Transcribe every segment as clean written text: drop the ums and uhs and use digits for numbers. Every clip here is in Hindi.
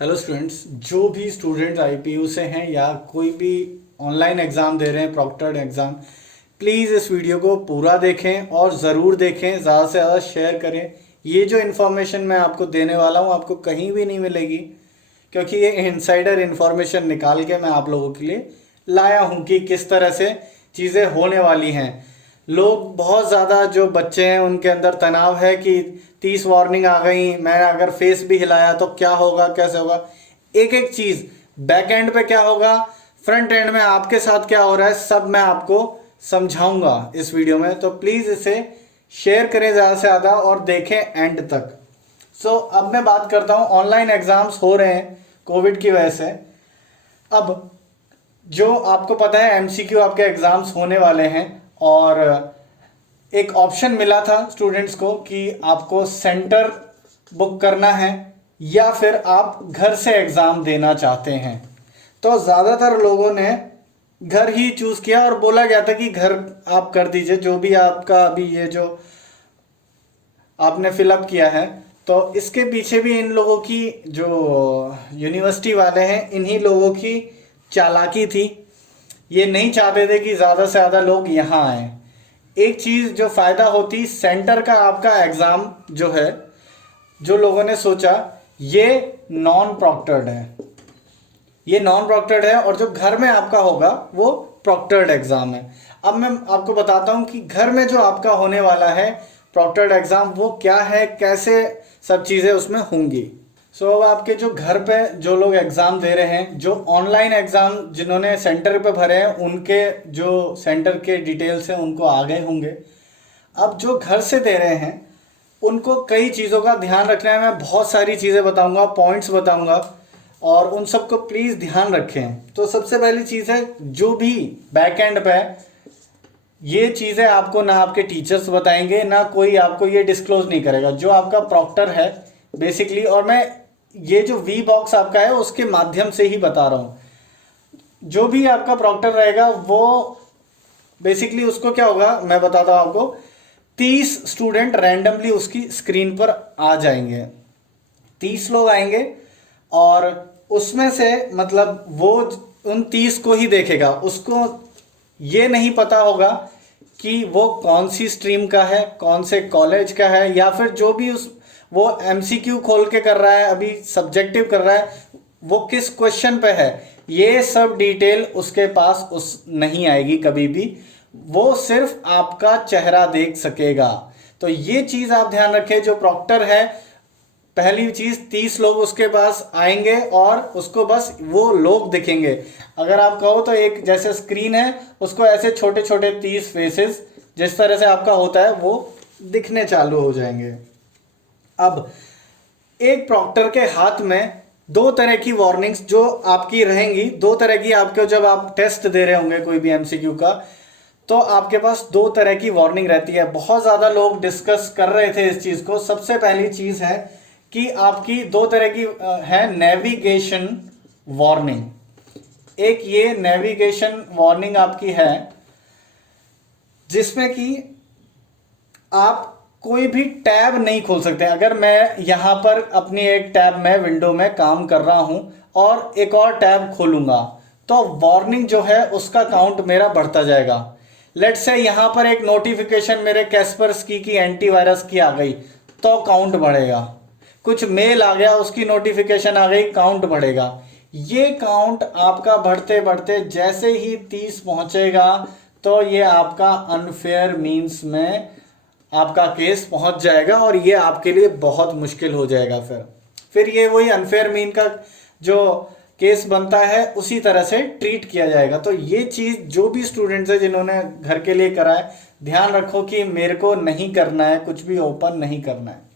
हेलो स्टूडेंट्स, जो भी स्टूडेंट्स आईपीयू से हैं या कोई भी ऑनलाइन एग्ज़ाम दे रहे हैं, प्रॉक्टर्ड एग्ज़ाम, प्लीज़ इस वीडियो को पूरा देखें और ज़रूर देखें, ज़्यादा से ज़्यादा शेयर करें। ये जो इन्फॉर्मेशन मैं आपको देने वाला हूँ आपको कहीं भी नहीं मिलेगी, क्योंकि ये इनसाइडर इन्फॉर्मेशन निकाल के मैं आप लोगों के लिए लाया हूँ कि किस तरह से चीज़ें होने वाली हैं। लोग बहुत ज़्यादा जो बच्चे हैं उनके अंदर तनाव है कि 30 वार्निंग आ गई, मैंने अगर फेस भी हिलाया तो क्या होगा, कैसे होगा। एक एक चीज़ बैक एंड पे क्या होगा, फ्रंट एंड में आपके साथ क्या हो रहा है, सब मैं आपको समझाऊंगा इस वीडियो में। तो प्लीज़ इसे शेयर करें ज़्यादा से ज़्यादा और देखें एंड तक। अब मैं बात करता हूँ, ऑनलाइन एग्ज़ाम्स हो रहे हैं कोविड की वजह से। अब जो आपको पता है एमसीक्यू आपके एग्ज़ाम्स होने वाले हैं, और एक ऑप्शन मिला था स्टूडेंट्स को कि आपको सेंटर बुक करना है या फिर आप घर से एग्ज़ाम देना चाहते हैं। तो ज़्यादातर लोगों ने घर ही चूज़ किया और बोला गया था कि घर आप कर दीजिए, जो भी आपका अभी ये जो आपने फिलअप किया है। तो इसके पीछे भी इन लोगों की, जो यूनिवर्सिटी वाले हैं, इन्हीं लोगों की चालाकी थी। ये नहीं चाहते थे कि ज़्यादा से ज़्यादा लोग यहाँ आए। एक चीज़ जो फ़ायदा होती, सेंटर का आपका एग्ज़ाम जो है, जो लोगों ने सोचा ये नॉन प्रॉक्टर्ड है, ये नॉन प्रॉक्टर्ड है, और जो घर में आपका होगा वो प्रॉक्टर्ड एग्ज़ाम है। अब मैं आपको बताता हूँ कि घर में जो आपका होने वाला है प्रॉक्टर्ड एग्ज़ाम वो क्या है, कैसे सब चीज़ें उसमें होंगी। अब आपके जो घर पे जो लोग एग्ज़ाम दे रहे हैं, जो ऑनलाइन एग्ज़ाम जिन्होंने सेंटर पे भरे हैं, उनके जो सेंटर के डिटेल्स हैं उनको आ गए होंगे। अब जो घर से दे रहे हैं उनको कई चीज़ों का ध्यान रखना है। मैं बहुत सारी चीज़ें बताऊंगा, पॉइंट्स बताऊंगा, और उन सबको प्लीज़ ध्यान रखें। तो सबसे पहली चीज़ है, जो भी बैक एंड पे ये चीज़ें आपको ना आपके टीचर्स बताएंगे, ना कोई आपको ये डिस्क्लोज नहीं करेगा, जो आपका प्रॉक्टर है बेसिकली। और मैं ये जो वी बॉक्स आपका है उसके माध्यम से ही बता रहा हूँ। जो भी आपका प्रॉक्टर रहेगा वो बेसिकली उसको क्या होगा मैं बताता हूँ आपको। 30 स्टूडेंट रैंडमली उसकी स्क्रीन पर आ जाएंगे, 30 लोग आएंगे, और उसमें से मतलब वो उन 30 को ही देखेगा। उसको ये नहीं पता होगा कि वो कौन सी स्ट्रीम का है, कौन से कॉलेज का है, या फिर जो भी उस वो एमसीक्यू खोल के कर रहा है, अभी सब्जेक्टिव कर रहा है, वो किस क्वेश्चन पे है, ये सब डिटेल उसके पास उस नहीं आएगी कभी भी। वो सिर्फ आपका चेहरा देख सकेगा। तो ये चीज़ आप ध्यान रखें। जो प्रॉक्टर है, पहली चीज 30 लोग उसके पास आएंगे और उसको बस वो लोग दिखेंगे। अगर आप कहो तो एक जैसे स्क्रीन है, उसको ऐसे छोटे छोटे 30 फेसेस जिस तरह से आपका होता है वो दिखने चालू हो जाएंगे। अब एक प्रॉक्टर के हाथ में दो तरह की वार्निंग्स जो आपकी रहेंगी, दो तरह की आपके, जब आप टेस्ट दे रहे होंगे कोई भी एमसीक्यू का, तो आपके पास दो तरह की वार्निंग रहती है। बहुत ज़्यादा लोग डिस्कस कर रहे थे इस चीज़ को। सबसे पहली चीज़ है कि आपकी दो तरह की है नेविगेशन वार्निंग। एक ये नेविगेशन वार्निंग आपकी है जिसमें कि आप कोई भी टैब नहीं खोल सकते। अगर मैं यहाँ पर अपनी एक टैब में विंडो में काम कर रहा हूँ और एक और टैब खोलूँगा, तो वार्निंग जो है उसका काउंट मेरा बढ़ता जाएगा। लेट्स से यहाँ पर एक नोटिफिकेशन मेरे कैस्पर्सकी की एंटीवायरस की आ गई तो काउंट बढ़ेगा। कुछ मेल आ गया, उसकी नोटिफिकेशन आ गई, काउंट बढ़ेगा। ये काउंट आपका बढ़ते बढ़ते जैसे ही 30 पहुंचेगा तो ये आपका अनफेयर मीन्स में आपका केस पहुंच जाएगा, और ये आपके लिए बहुत मुश्किल हो जाएगा। फिर ये वही अनफेयर मीन का जो केस बनता है उसी तरह से ट्रीट किया जाएगा। तो ये चीज़ जो भी स्टूडेंट्स है जिन्होंने घर के लिए करा है, ध्यान रखो कि मेरे को नहीं करना है, कुछ भी ओपन नहीं करना है।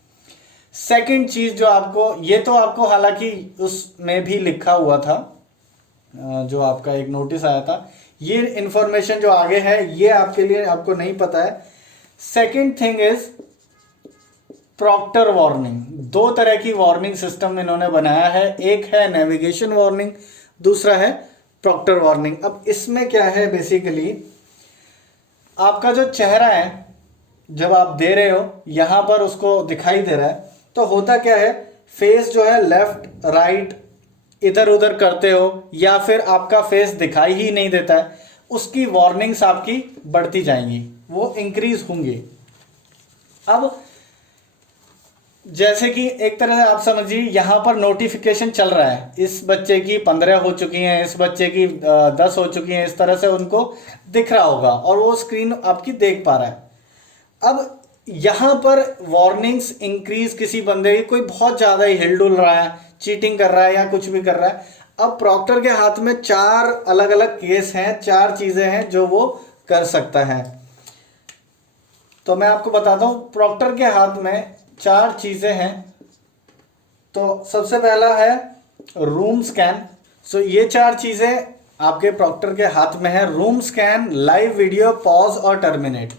सेकंड चीज़ जो आपको, ये तो आपको हालांकि उसमें भी लिखा हुआ था, जो आपका एक नोटिस आया था, ये इंफॉर्मेशन जो आगे है ये आपके लिए आपको नहीं पता है। Second thing is proctor warning. दो तरह की वार्निंग सिस्टम इन्होंने बनाया है, एक है नेविगेशन वार्निंग, दूसरा है प्रॉक्टर वार्निंग। अब इसमें क्या है, बेसिकली आपका जो चेहरा है जब आप दे रहे हो यहां पर उसको दिखाई दे रहा है, तो होता क्या है, फेस जो है लेफ्ट राइट इधर उधर करते हो या फिर आपका फेस दिखाई ही नहीं देता है, उसकी वार्निंग्स आपकी बढ़ती जाएंगी, वो इंक्रीज होंगी। अब जैसे कि एक तरह से आप समझिए यहाँ पर नोटिफिकेशन चल रहा है, इस बच्चे की 15 हो चुकी हैं, इस बच्चे की 10 हो चुकी हैं, इस तरह से उनको दिख रहा होगा और वो स्क्रीन आपकी देख पा रहा है। अब यहाँ पर वार्निंग्स इंक्रीज, किसी बंदे की कोई बहुत ज़्यादा ही हिलडुल रहा है, चीटिंग कर रहा है या कुछ भी कर रहा है, अब प्रॉक्टर के हाथ में 4 अलग अलग केस हैं, 4 चीज़ें हैं जो वो कर सकता है। तो मैं आपको बताता हूँ, प्रॉक्टर के हाथ में 4 चीज़ें हैं। तो सबसे पहला है रूम स्कैन। सो ये 4 चीज़ें आपके प्रॉक्टर के हाथ में है, room scan, live video, pause और टर्मिनेट।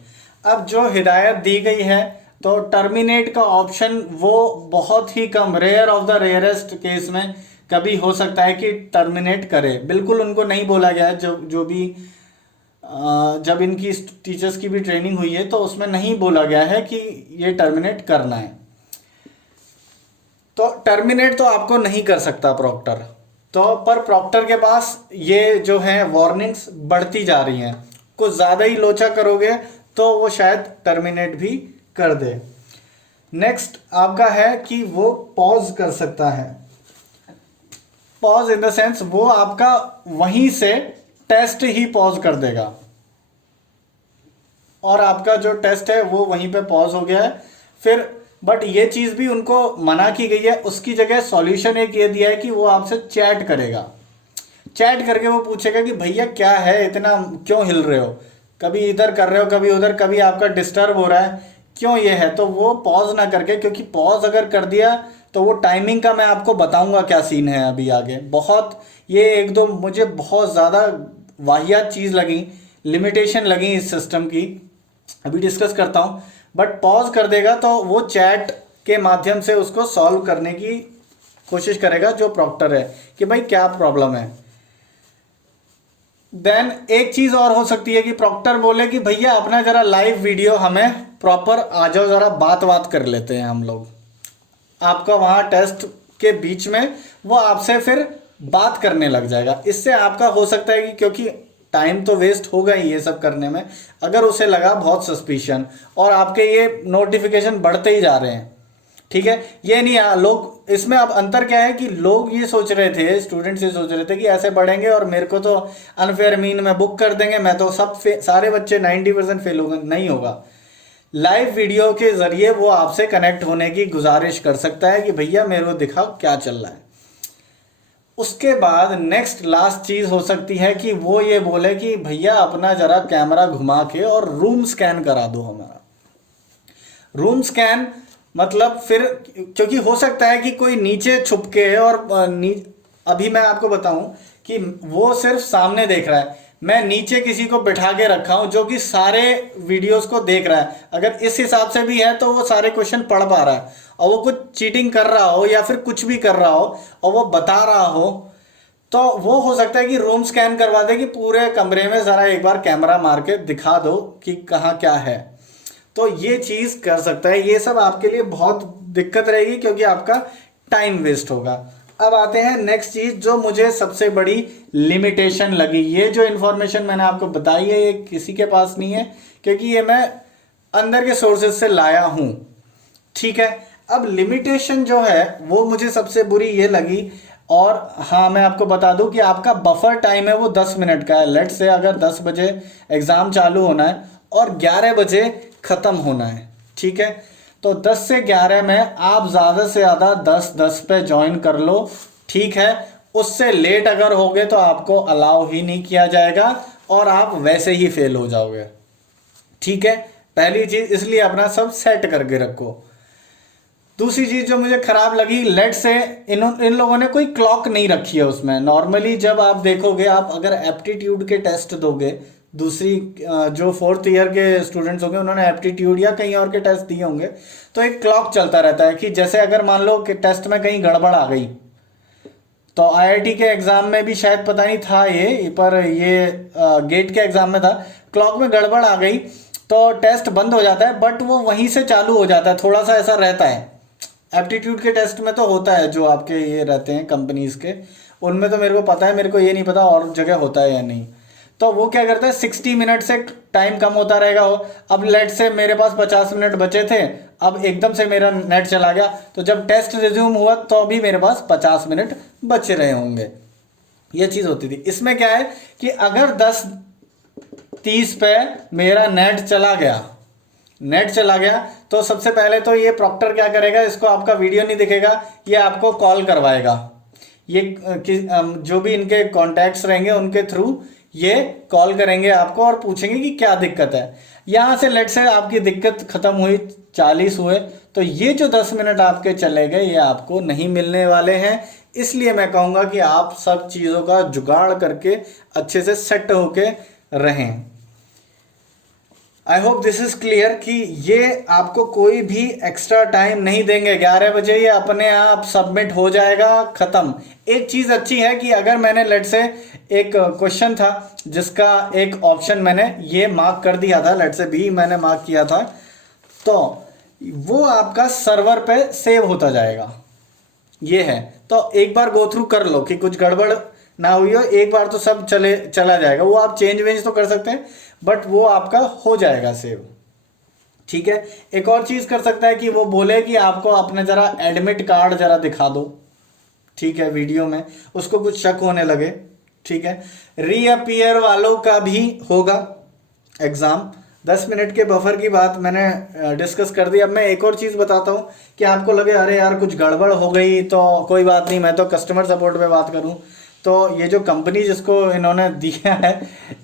अब जो हिदायत दी गई है, तो टर्मिनेट का ऑप्शन वो बहुत ही कम, rare of the rarest case में कभी हो सकता है कि टर्मिनेट करे, बिल्कुल उनको नहीं बोला गया है। जो भी जब इनकी टीचर्स की भी ट्रेनिंग हुई है तो उसमें नहीं बोला गया है कि ये टर्मिनेट करना है। तो टर्मिनेट तो आपको नहीं कर सकता प्रॉक्टर, तो पर प्रॉक्टर के पास ये जो है वार्निंग्स बढ़ती जा रही हैं, कुछ ज़्यादा ही लोचा करोगे तो वो शायद टर्मिनेट भी कर दे। नेक्स्ट आपका है कि वो पॉज कर सकता है। पॉज इन द सेंस वो आपका वहीं से टेस्ट ही पॉज कर देगा और आपका जो टेस्ट है वो वहीं पे पॉज हो गया है। फिर बट ये चीज़ भी उनको मना की गई है, उसकी जगह सॉल्यूशन एक ये दिया है कि वो आपसे चैट करेगा। चैट करके वो पूछेगा कि भैया क्या है, इतना क्यों हिल रहे हो, कभी इधर कर रहे हो कभी उधर, कभी आपका डिस्टर्ब हो रहा है, क्यों ये है। तो वो पॉज ना करके, क्योंकि पॉज अगर कर दिया तो वो टाइमिंग का मैं आपको बताऊंगा क्या सीन है अभी आगे। बहुत ये एक दो मुझे बहुत ज़्यादा वाहियात चीज़ लगी, लिमिटेशन लगी इस सिस्टम की, अभी डिस्कस करता हूँ। बट पॉज कर देगा तो वो चैट के माध्यम से उसको सॉल्व करने की कोशिश करेगा जो प्रॉक्टर है, कि भाई क्या प्रॉब्लम है। देन एक चीज़ और हो सकती है कि प्रॉक्टर बोले कि भैया अपना ज़रा लाइव वीडियो हमें प्रॉपर आ जाओ, ज़रा बात कर लेते हैं हम लोग। आपका वहाँ टेस्ट के बीच में वो आपसे फिर बात करने लग जाएगा। इससे आपका हो सकता है कि, क्योंकि टाइम तो वेस्ट होगा ही ये सब करने में, अगर उसे लगा बहुत सस्पिशन और आपके ये नोटिफिकेशन बढ़ते ही जा रहे हैं, ठीक है, ये नहीं लोग इसमें अब अंतर क्या है कि लोग ये सोच रहे थे, स्टूडेंट्स ये सोच रहे थे कि ऐसे बढ़ेंगे और मेरे को तो अनफेयर मीन में बुक कर देंगे, मैं तो सारे बच्चे 90% फेल होंगे। नहीं होगा। लाइव वीडियो के जरिए वो आपसे कनेक्ट होने की गुजारिश कर सकता है कि भैया मेरे को दिखाओ क्या चल रहा है। उसके बाद नेक्स्ट लास्ट चीज़ हो सकती है कि वो ये बोले कि भैया अपना ज़रा कैमरा घुमा के और रूम स्कैन करा दो हमारा। रूम स्कैन मतलब फिर, क्योंकि हो सकता है कि कोई नीचे छुप के और अभी मैं आपको बताऊं कि वो सिर्फ सामने देख रहा है, मैं नीचे किसी को बिठा के रखा हूं जो कि सारे वीडियोस को देख रहा है, अगर इस हिसाब से भी है तो वो सारे क्वेश्चन पढ़ पा रहा है, और वो कुछ चीटिंग कर रहा हो या फिर कुछ भी कर रहा हो और वो बता रहा हो, तो वो हो सकता है कि रूम स्कैन करवा दे कि पूरे कमरे में ज़रा एक बार कैमरा मार के दिखा दो कि कहाँ क्या है। तो ये चीज़ कर सकता है। ये सब आपके लिए बहुत दिक्कत रहेगी क्योंकि आपका टाइम वेस्ट होगा। अब आते हैं नेक्स्ट चीज़ जो मुझे सबसे बड़ी लिमिटेशन लगी। ये जो इन्फॉर्मेशन मैंने आपको बताई है ये किसी के पास नहीं है, क्योंकि ये मैं अंदर के सोर्सेज से लाया हूँ, ठीक है। अब लिमिटेशन जो है वो मुझे सबसे बुरी ये लगी, और हाँ मैं आपको बता दूं कि आपका बफर टाइम है वो 10 मिनट का है। लेट से अगर 10 बजे एग्ज़ाम चालू होना है और 11 बजे ख़त्म होना है, ठीक है, तो 10 से 11 में आप ज़्यादा से ज़्यादा 10:10 पे ज्वाइन कर लो, ठीक है। उससे लेट अगर हो गए तो आपको अलाउ ही नहीं किया जाएगा और आप वैसे ही फेल हो जाओगे, ठीक है। पहली चीज़ इसलिए अपना सब सेट करके रखो। दूसरी चीज़ जो मुझे ख़राब लगी, लेट से इन लोगों ने कोई क्लॉक नहीं रखी है उसमें। नॉर्मली जब आप देखोगे, आप अगर एप्टीट्यूड के टेस्ट दोगे, दूसरी जो 4th ईयर के स्टूडेंट्स होंगे उन्होंने एप्टीट्यूड या कहीं और के टेस्ट दिए होंगे, तो एक क्लॉक चलता रहता है कि जैसे अगर मान लो कि टेस्ट में कहीं गड़बड़ आ गई, तो आईआईटी के एग्ज़ाम में भी शायद पता नहीं था ये, पर ये गेट के एग्ज़ाम में था, क्लॉक में गड़बड़ आ गई तो टेस्ट बंद हो जाता है, बट वो वहीं से चालू हो जाता है, थोड़ा सा ऐसा रहता है। एप्टीट्यूड के टेस्ट में तो होता है, जो आपके ये रहते हैं कंपनीज के, उनमें तो मेरे को पता है, मेरे को ये नहीं पता और जगह होता है या नहीं। तो वो क्या करता है 60 मिनट से टाइम कम होता रहेगा वो। अब लेट से मेरे पास 50 मिनट बचे थे, अब एकदम से मेरा नेट चला गया, तो जब टेस्ट रिज्यूम हुआ तो अभी मेरे पास 50 मिनट बचे रहे होंगे। ये चीज़ होती थी। इसमें क्या है कि अगर 10:30 पे मेरा नेट चला गया तो सबसे पहले तो ये प्रॉक्टर क्या करेगा, इसको आपका वीडियो नहीं दिखेगा, ये आपको कॉल करवाएगा। ये जो भी इनके कॉन्टैक्ट्स रहेंगे उनके थ्रू ये कॉल करेंगे आपको और पूछेंगे कि क्या दिक्कत है। यहाँ से लेट से आपकी दिक्कत खत्म हुई, 40 हुए, तो ये जो 10 मिनट आपके चले गए ये आपको नहीं मिलने वाले हैं। इसलिए मैं कहूँगा कि आप सब चीज़ों का जुगाड़ करके अच्छे से सेट होके रहें। I hope this is clear कि ये आपको कोई भी एक्स्ट्रा टाइम नहीं देंगे। 11 बजे ये अपने आप सबमिट हो जाएगा, खत्म। एक चीज़ अच्छी है कि अगर मैंने लेट से एक क्वेश्चन था जिसका एक ऑप्शन मैंने ये मार्क कर दिया था, लेट से भी मैंने मार्क किया था, तो वो आपका सर्वर पे सेव होता जाएगा। ये है, तो एक बार गो थ्रू कर लो कि कुछ गड़बड़ ना हुई हो, एक बार तो सब चला जाएगा। वो आप चेंज वेंज तो कर सकते हैं बट वो आपका हो जाएगा सेव, ठीक है। एक और चीज़ कर सकता है कि वो बोले कि आपको अपने ज़रा एडमिट कार्ड ज़रा दिखा दो, ठीक है, वीडियो में, उसको कुछ शक होने लगे, ठीक है। रीअपियर वालों का भी होगा एग्ज़ाम। 10 मिनट के बफर की बात मैंने डिस्कस कर दी। अब मैं एक और चीज़ बताता हूँ कि आपको लगे अरे यार कुछ गड़बड़ हो गई तो कोई बात नहीं, मैं तो कस्टमर सपोर्ट पे बात करूँ। तो ये जो कंपनी जिसको इन्होंने दिया है,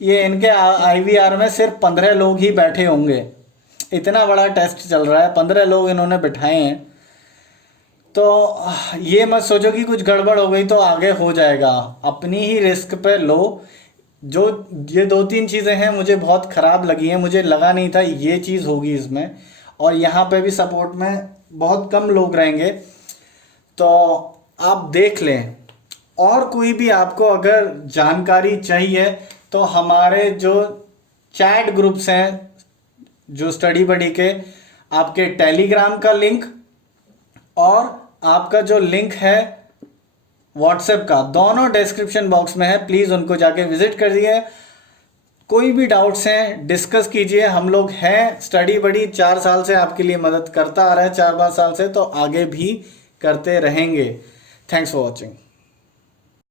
ये इनके IVR में सिर्फ 15 लोग ही बैठे होंगे। इतना बड़ा टेस्ट चल रहा है, 15 लोग इन्होंने बिठाए हैं। तो ये मत सोचो कि कुछ गड़बड़ हो गई तो आगे हो जाएगा, अपनी ही रिस्क पे लो। जो ये 2-3 चीज़ें हैं मुझे बहुत ख़राब लगी हैं, मुझे लगा नहीं था ये चीज़ होगी इसमें, और यहाँ पे भी सपोर्ट में बहुत कम लोग रहेंगे, तो आप देख लें। और कोई भी आपको अगर जानकारी चाहिए तो हमारे जो चैट ग्रुप्स हैं जो स्टडी बडी के, आपके टेलीग्राम का लिंक और आपका जो लिंक है व्हाट्सएप का, दोनों डिस्क्रिप्शन बॉक्स में है। प्लीज़ उनको जाके विजिट करिए। कोई भी डाउट्स हैं डिस्कस कीजिए। हम लोग हैं स्टडी बडी, 4 साल से आपके लिए मदद करता आ रहा है, 4-5 साल से, तो आगे भी करते रहेंगे। Thanks for watching.